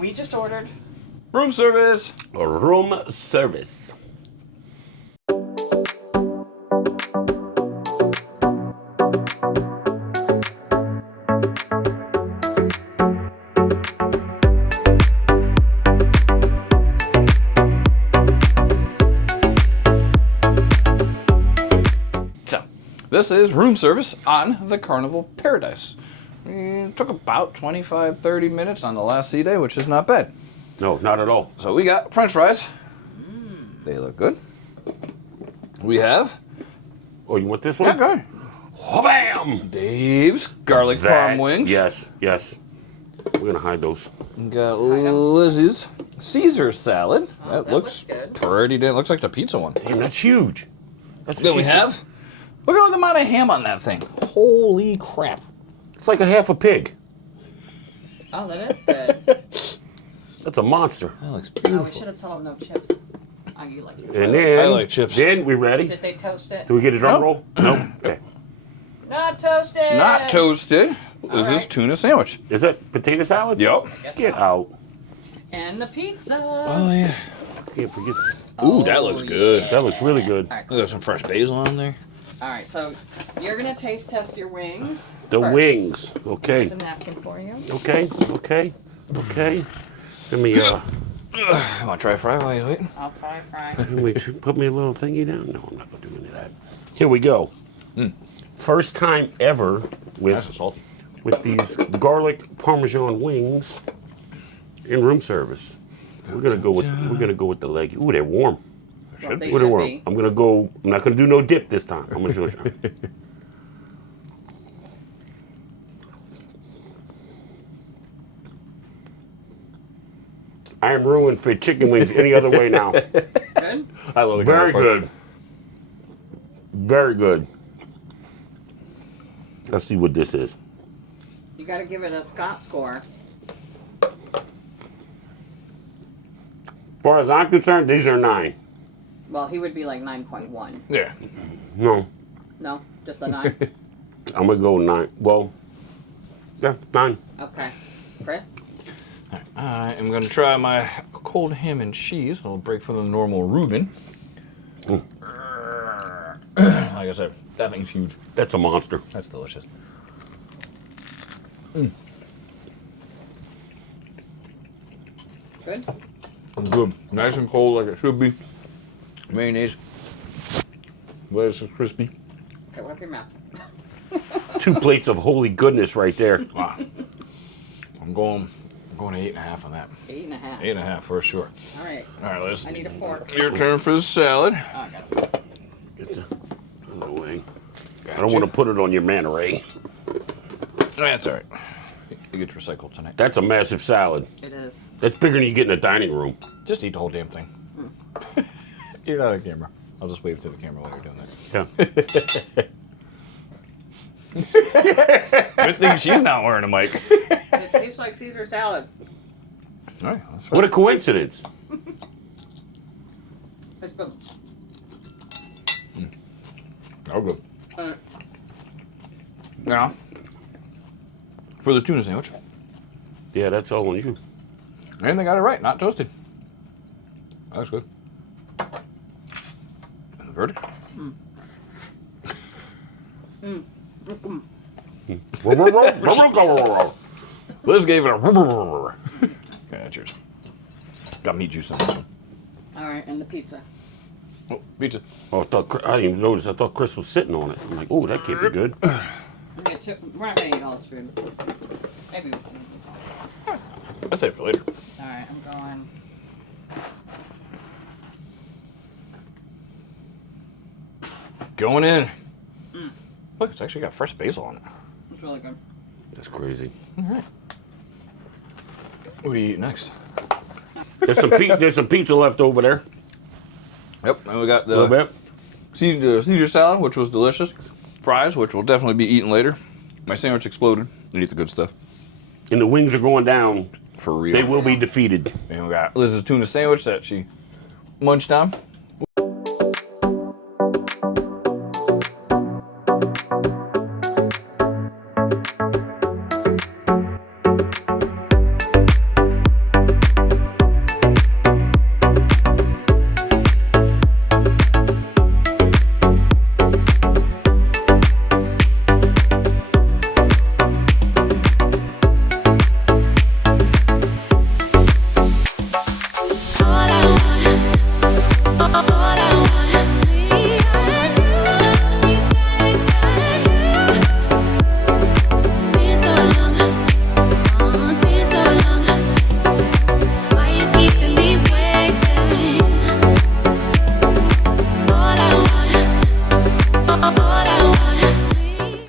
We just ordered Room service. Room service. So, this is room service on the Carnival Paradise. It took about 25, 30 minutes on the last sea day, which is not bad. No, not at all. So we got French fries. They look good. We have Oh, you want this one? okay. Bam! Dave's garlic parm wings. Yes, yes. We're gonna hide those. We got Lizzie's Caesar salad. That looks good. pretty damn. Looks like the pizza one. Damn, that's huge. That's what Then we she said. have. Look at the amount of ham on that thing. Holy crap! It's like a half a pig. Oh, that is good. That's a monster. That looks Oh, we beautiful. should have told them no chips. Oh, you like it. And then I like chips. Then we ready? Did they toast it? Do we get a drum No. roll? No. Okay. Not toasted. Not toasted. This is right. tuna sandwich. Is that potato salad? Yep. Guess Get so. out. And the pizza. Oh yeah. Can't forget. Ooh, that looks good. That looks really good. All right, We got some fresh basil on there. all right, so you're gonna taste test your wings. The first. wings. Okay. There's a napkin for you. Okay. Okay. Okay. Let me I want to try fry while you waiting. I'll try fry. let me put me a little thingy down. No, I'm not gonna do any of that. Here we go. First time ever Nice and with salty. these garlic parmesan wings in room service. We're gonna go with the leg. Ooh, they're warm. Well, they Ooh, they're should warm. be. I'm gonna go. I'm not gonna do no dip this time. I'm gonna try. I am ruined for chicken wings any other way now. Good. I love the Very garlic part. good. Very good. Let's see what this is. You got to give it a Scott score. As far as I'm concerned, these are 9. Well, he would be like 9.1. Yeah. No, No, just a 9. I'm gonna go 9. Well, yeah, 9. Okay. Chris? I am going to try my cold ham and cheese. I'll break from the normal Reuben. Like I said, that thing's huge. That's a monster. That's delicious. Good? Good. Nice and cold like it should be. Mayonnaise. Lettuce is crispy. Okay, wipe your mouth. 2 plates of holy goodness right there. Wow. I'm going 8.5 on that. 8.5. 8.5 for sure. All right. All right, Liz. I need a fork. Your turn for the salad. Oh, I got it. Get the other way. I don't want to put it on your man array. That's all right. It gets recycled tonight. That's a massive salad. It is. That's bigger than you get in a dining room. Just eat the whole damn thing. You're not on camera. I'll just wave to the camera while you're doing that. Yeah. Good thing she's not wearing a mic. It tastes like Caesar salad. All right, that's What a coincidence. It's good. Oh, good. Uh, Now, for the tuna sandwich. Yeah, that's all on you. And they got it right, not toasted. That's good. And the verdict? Liz gave it a. Yeah, cheers. Got meat juice in this one. all right, and the pizza. Oh, pizza. Oh, I didn't even notice. I thought Chris was sitting on it. I'm like, oh, that can't be good. We're not going to eat all this food. Maybe. I'll save it for later. All right, I'm going. Going in. Look, it's actually got fresh basil on it. It's really good. That's crazy. All right. What do you eat next? There's some pizza left over there. Yep, and we got A little the bit. Caesar salad, which was delicious. Fries, which will definitely be eaten later. My sandwich exploded. I eat the good stuff. And the wings are going down. For real. They will be defeated. And we got Liz's tuna sandwich that she munched on. all I